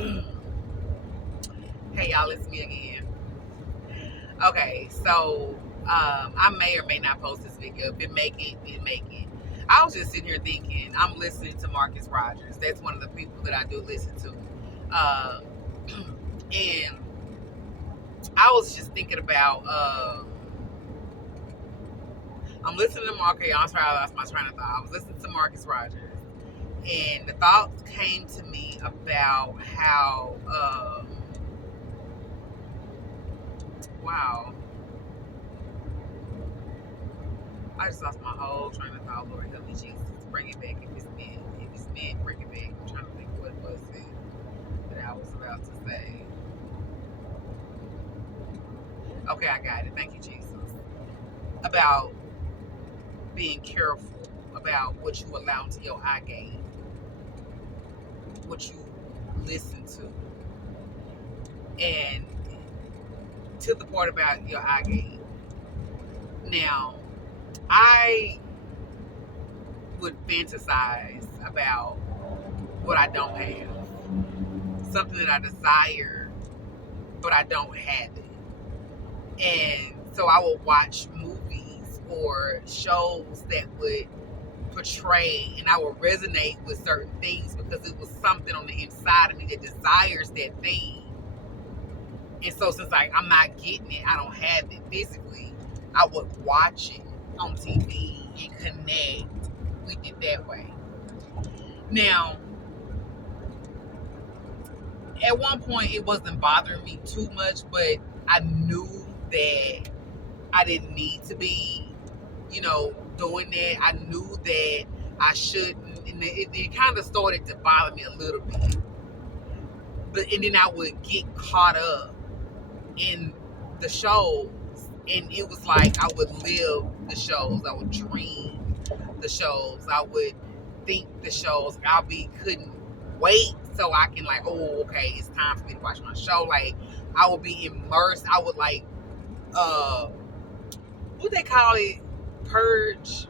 Hey y'all, it's me again. Okay, so I may or may not post this video. If it make it, it make it. I was just sitting here thinking, I'm listening to Marcus Rogers. That's one of the people that I do listen to. Uh, and I was just thinking about, I'm listening to Marcus. I'm sorry, I lost my train of thought. I was listening to Marcus Rogers. And the thoughts came to me about how, wow, I just lost my whole train of thought. Lord help me, Jesus. Bring it back if it's meant. If it's meant, bring it back. I'm trying to think what was it that I was about to say. Okay, I got it. Thank you, Jesus. About being careful about what you allow into your eye gate, what you listen to. And to the part about your eye gate. Now, I would fantasize about what I don't have. Something that I desire, but I don't have it. And so I would watch movies or shows that would portray and I would resonate with certain things because it was something on the inside of me that desires that thing. And so since I'm not getting it, I don't have it physically, I would watch it on TV and connect with it that way. Now, at one point it wasn't bothering me too much, but I knew that I didn't need to be, doing that. I knew that I shouldn't, and it kind of started to bother me a little bit. But and then I would get caught up in the shows, and it was like I would live the shows. I would dream the shows. I would think the shows. Couldn't wait so I can okay, it's time for me to watch my show. Like I would be immersed. I would what they call it, purge.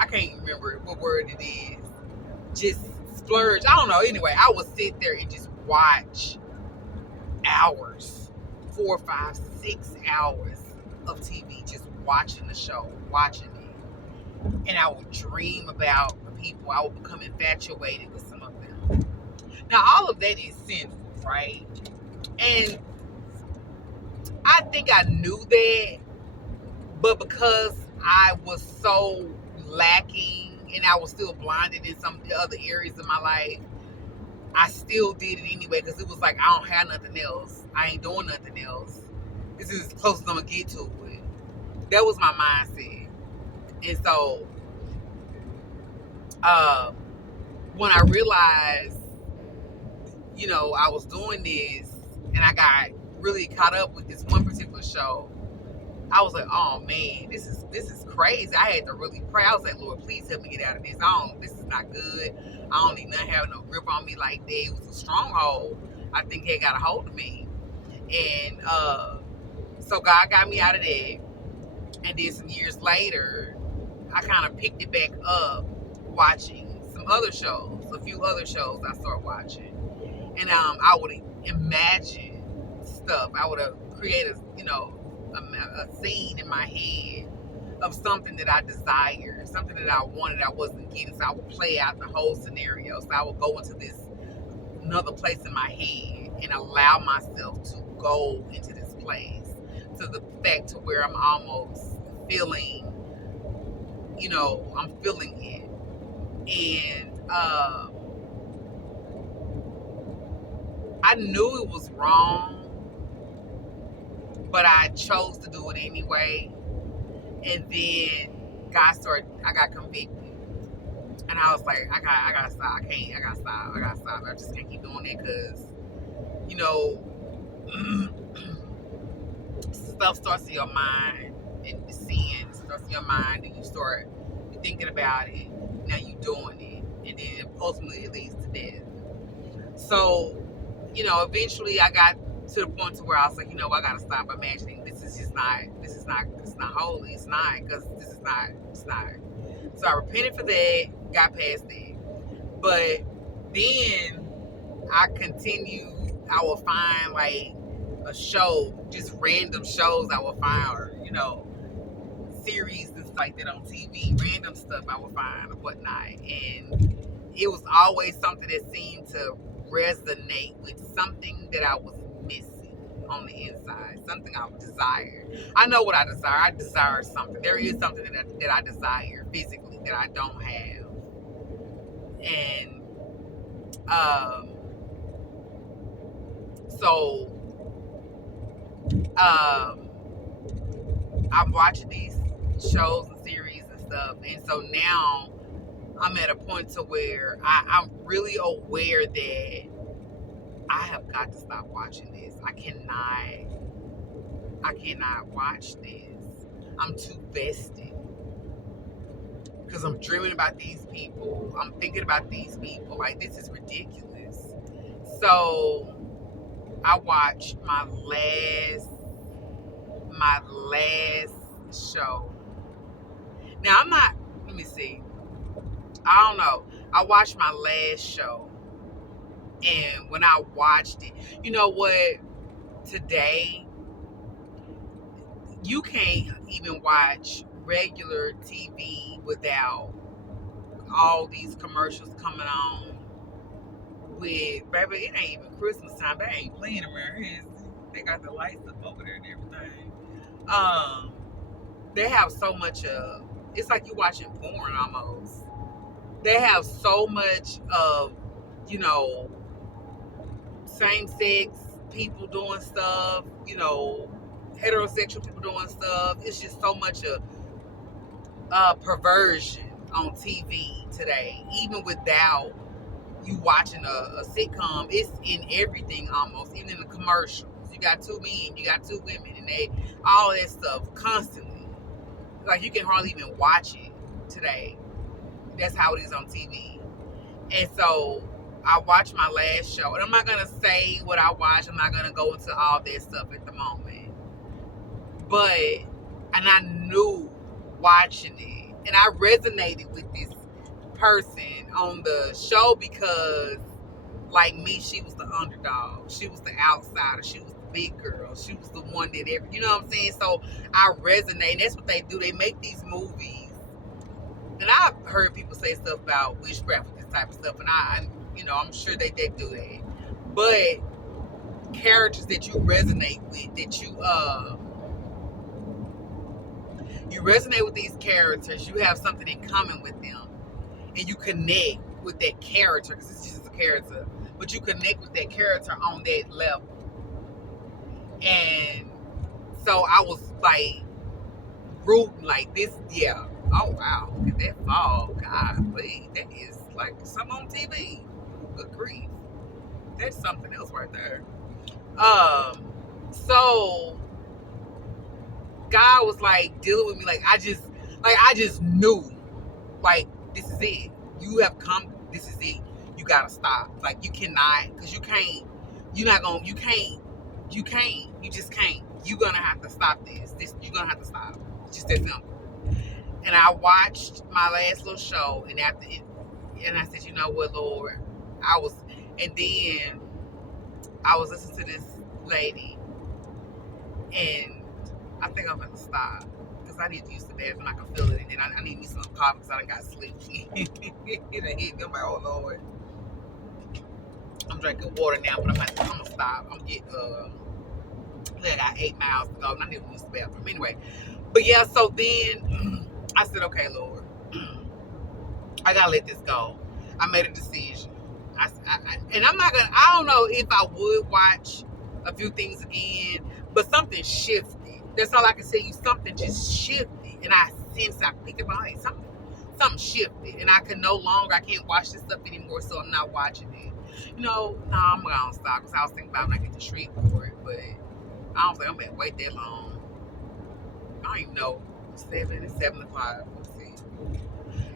I can't remember what word it is. Just splurge. I don't know. Anyway, I would sit there and just watch hours, 4, 5, 6 hours of TV, just watching the show, watching it. And I would dream about the people. I would become infatuated with some of them. Now, all of that is sinful, right? And I think I knew that, but because I was so lacking and I was still blinded in some other areas of my life, I still did it anyway because it was like I don't have nothing else. I ain't doing nothing else. This is as close as I'm gonna get to it. That was my mindset. And so when I realized, I was doing this and I got really caught up with this one particular show, I was like, oh man, this is crazy. I had to really pray. I was like, Lord, please help me get out of this. This is not good. I don't need nothing having no grip on me like that. It was a stronghold. I think they got a hold of me. And so God got me out of that. And then some years later, I kind of picked it back up watching some other shows, a few other shows I started watching. And I would imagine stuff. I would create a scene in my head of something that I desired, something that I wanted I wasn't getting. So I would play out the whole scenario. So I would go into this another place in my head and allow myself to go into this place to the fact to where I'm almost feeling, I'm feeling it. And I knew it was wrong, but I chose to do it anyway. And then I got convicted. And I was like, I gotta stop. I gotta stop. I just can't keep doing it because, stuff starts in your mind and the sin starts in your mind and you start thinking about it. Now you doing it. And then ultimately it leads to death. So, eventually I got to the point to where I was like, I gotta stop imagining it's not holy. It's not, because it's not. So I repented for that, got past that. But then I continued I will find like a show, just random shows I will find, or series and stuff like that on TV, random stuff I would find or whatnot, and it was always something that seemed to resonate with something that I was missing on the inside, something I desired. I know what I desire. I desire something. There is something that I desire physically that I don't have, and so I'm watching these shows and series and stuff, and so now I'm at a point to where I'm really aware that I have got to stop watching this. I cannot watch this. I'm too vested because I'm dreaming about these people. I'm thinking about these people. Like, this is ridiculous. So I watched my last show. Now let me see. I don't know. I watched my last show, and when I watched it, you know what? Today, you can't even watch regular TV without all these commercials coming on. Baby, it ain't even Christmas time. They ain't playing around here. They got the lights up over there and everything. They have so much of. It's like you watching porn almost. They have so much of, same sex people doing stuff, heterosexual people doing stuff. It's just so much of perversion on TV today. Even without you watching a sitcom, it's in everything almost, even in the commercials. You got two men, you got two women, and all that stuff constantly. Like, you can hardly even watch it today. That's how it is on TV. And so I watched my last show, and I'm not gonna say what I watched. I'm not gonna go into all that stuff at the moment. And I knew watching it, and I resonated with this person on the show because, like me, she was the underdog. She was the outsider. She was the big girl. She was the one that you know what I'm saying? So I resonate, and that's what they do. They make these movies. And I've heard people say stuff about witchcraft with this type of stuff, and I'm sure they do that. But characters that you resonate with, that you resonate with these characters, you have something in common with them, and you connect with that character, because it's just a character, but you connect with that character on that level. And so I was like rooting like this, yeah. Oh wow, look at that fall. God, please, that is like something on TV. Good grief. That's something else right there. So God was like dealing with me, like I just knew, like, this is it. You have come, this is it. You gotta stop. Like, you cannot, because you just can't. You're gonna have to stop this. You're gonna have to stop. It's just that simple. And I watched my last little show, and after it, and I said, you know what, Lord, and then I was listening to this lady, and I think I'm gonna stop because I need to use the bathroom. I can feel it, and then I need me some coffee because I done got sleepy. It done hit me. I'm like, oh Lord. I'm drinking water now, but I'm gonna stop. I got 8 miles to go, and I need to use the bathroom anyway. But yeah, so then I said, okay, Lord, I gotta let this go. I made a decision. And I'm not gonna, I don't know if I would watch a few things again, but something shifted. That's all I can say. Something just shifted, and I picked up on it. Something shifted, and I can't watch this stuff anymore, so I'm not watching it. I'm gonna stop because I was thinking about when I get to Shreveport, but I don't think I'm gonna wait that long. I don't even know. 7 o'clock. Let's see.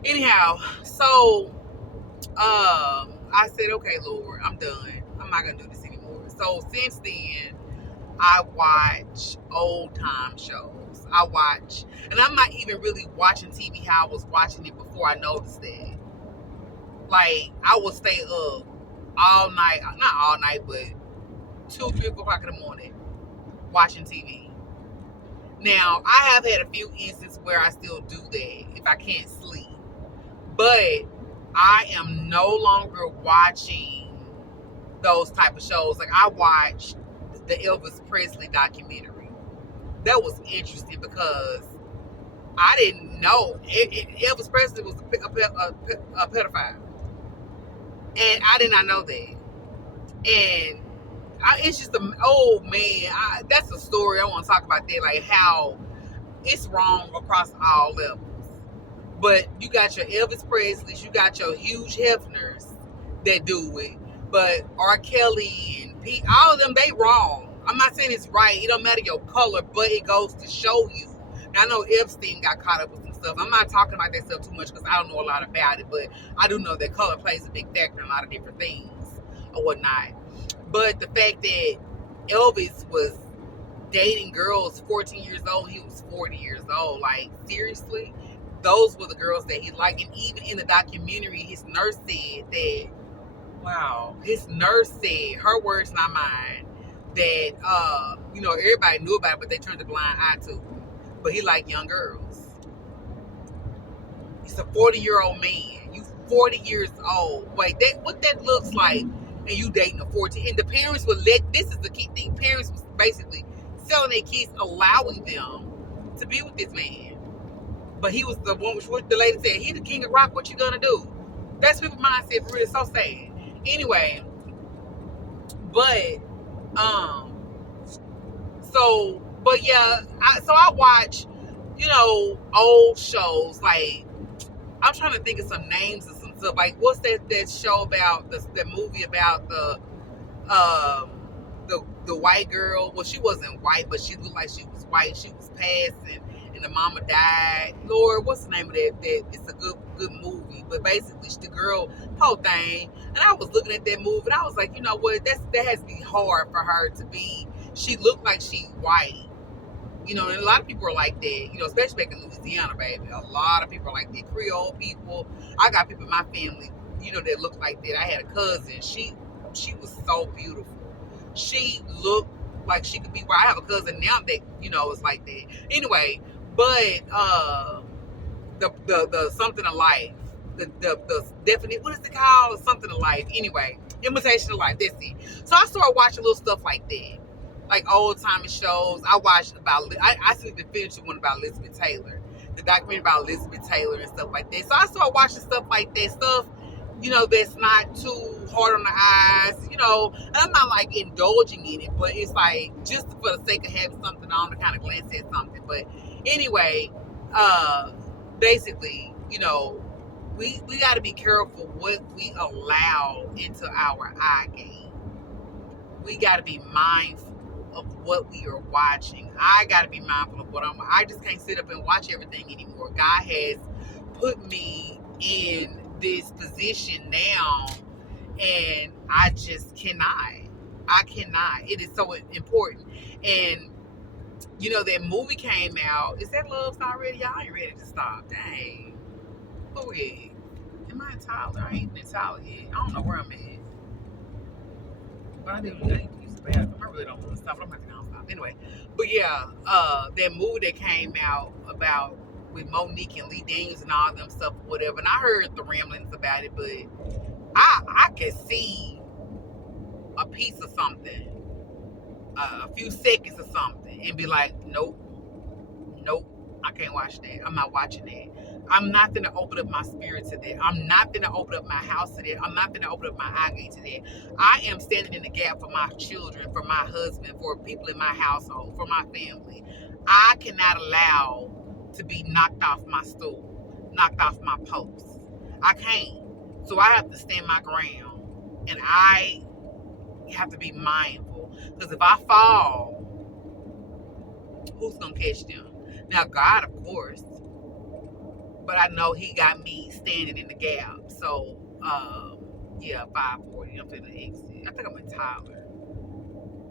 Anyhow, so I said, okay, Lord, I'm done. I'm not gonna do this anymore. So since then, I watch old time shows. And I'm not even really watching TV how I was watching it before I noticed that. Like, I would stay up all night, not all night, but 2, 3, 4 o'clock in the morning watching TV. Now, I have had a few instances where I still do that if I can't sleep. But I am no longer watching those type of shows. Like, I watched the Elvis Presley documentary. That was interesting because I didn't know Elvis Presley was a pedophile. And I did not know that. And it's just that's a story. I want to talk about that, like how it's wrong across all levels. But you got your Elvis Presleys, you got your Hugh Hefners that do it. But R. Kelly and Pete, all of them, they wrong. I'm not saying it's right. It don't matter your color, but it goes to show you. Now, I know Epstein got caught up with some stuff. I'm not talking about that stuff too much because I don't know a lot about it, but I do know that color plays a big factor in a lot of different things or whatnot. But the fact that Elvis was dating girls 14 years old, he was 40 years old. Like, seriously? Those were the girls that he liked. And even in the documentary, his nurse said that, his nurse said, her words, not mine, that, everybody knew about it, but they turned a blind eye to it. But he liked young girls. He's a 40-year-old man. You 40 years old. Wait, what that looks like, and you dating a 14. And the parents would this is the key thing, parents was basically selling their kids, allowing them to be with this man. But he was the one, which the lady said, he the king of rock, what you gonna do? That's people's mindset, for real, so sad. Anyway, but, I watch, old shows, like, I'm trying to think of some names of some stuff, like, what's that show about, the movie about the white girl? Well, she wasn't white, but she looked like she was white. She was passing, and the mama died. Lord, what's the name of that? It's a good movie, but basically the girl, whole thing. And I was looking at that movie, and I was like, you know what? That has to be hard for her to be. She looked like she white, and a lot of people are like that, especially back in Louisiana, baby. A lot of people are like that. Creole people. I got people in my family, that look like that. I had a cousin. She was so beautiful. She looked like she could be white. I have a cousin now that is like that. Anyway, but the something of life, the definite, what is it called? Something of life. Anyway, Imitation of Life. That's it. So I started watching little stuff like that, like old timey shows. I watched I see the finish one about Elizabeth Taylor, the documentary about Elizabeth Taylor and stuff like that. So I started watching stuff like that, stuff that's not too hard on the eyes, and I'm not like indulging in it, but it's like just for the sake of having something on to kind of glance at something. But anyway, basically, we got to be careful what we allow into our eye game. We got to be mindful of what we are watching. I got to be mindful of I just can't sit up and watch everything anymore. God has put me in this position now, and I just cannot. It is so important. And that movie came out. Is that Love's Not Ready? Y'all ain't ready to stop. Dang. Who is? Am I in Tyler? I ain't in Tyler yet. I don't know where I'm at. But I need to use the bathroom. I really don't want to stop. I'm not gonna stop. Anyway. But yeah, that movie that came out about with Monique and Lee Daniels and all them stuff or whatever. And I heard the ramblings about it, but I could see a piece of something, a few seconds of something, and be like, nope, I can't watch that. I'm not watching that. I'm not going to open up my spirit to that. I'm not going to open up my house to that. I'm not going to open up my eye gate to that. I am standing in the gap for my children, for my husband, for people in my household, for my family. I cannot allow to be knocked off my stool, knocked off my post. I can't. So I have to stand my ground, and I have to be mindful, because if I fall, who's gonna catch them? Now, God, of course, but I know He got me standing in the gap. So 540. I'm finna exit. I think I'm in Tyler.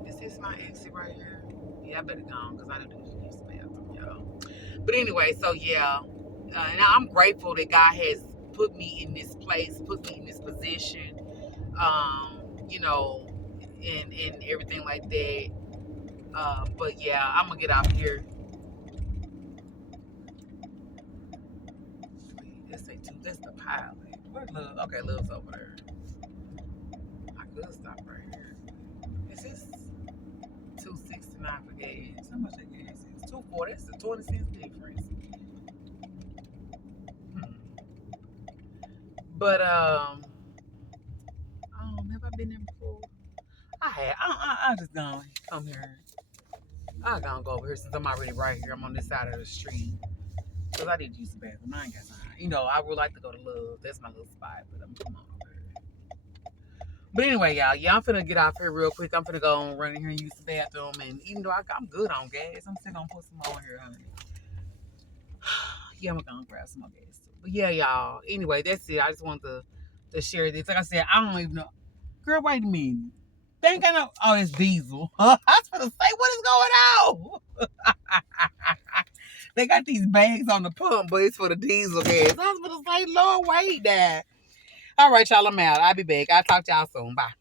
Is this my exit right here? Yeah, I better go, because I don't do this bathroom, y'all. But anyway, so and I'm grateful that God has put me in this place, put me in this position. and everything like that. But yeah, I'm gonna get out here. Let's say two. That's the pilot. Where Love? Okay, Love's over there. I could stop right here. Is this $2.69 for gas? How much that gas is? $2.40. That's a 20 cents difference. But have I been there before? I had. I just gonna come here. I gonna go over here since I'm already right here. I'm on this side of the street. Cause I did use the bathroom. I ain't got time. You know, I would like to go to Love. That's my little spot. But I'm come on over here. But anyway, y'all. Yeah, I'm finna get off here real quick. I'm finna go and run in here and use the bathroom. And even though I'm good on gas, I'm still gonna put some more in here, honey. Yeah, I'm gonna grab some more gas too. But yeah, y'all. Anyway, that's it. I just wanted to share this. Like I said, I don't even know. Girl, wait a minute. They ain't got no. Oh, it's diesel. I was gonna say, what is going on? They got these bags on the pump, but it's for the diesel gas. I was gonna say, Lord, wait there. All right, y'all. I'm out. I'll be back. I'll talk to y'all soon. Bye.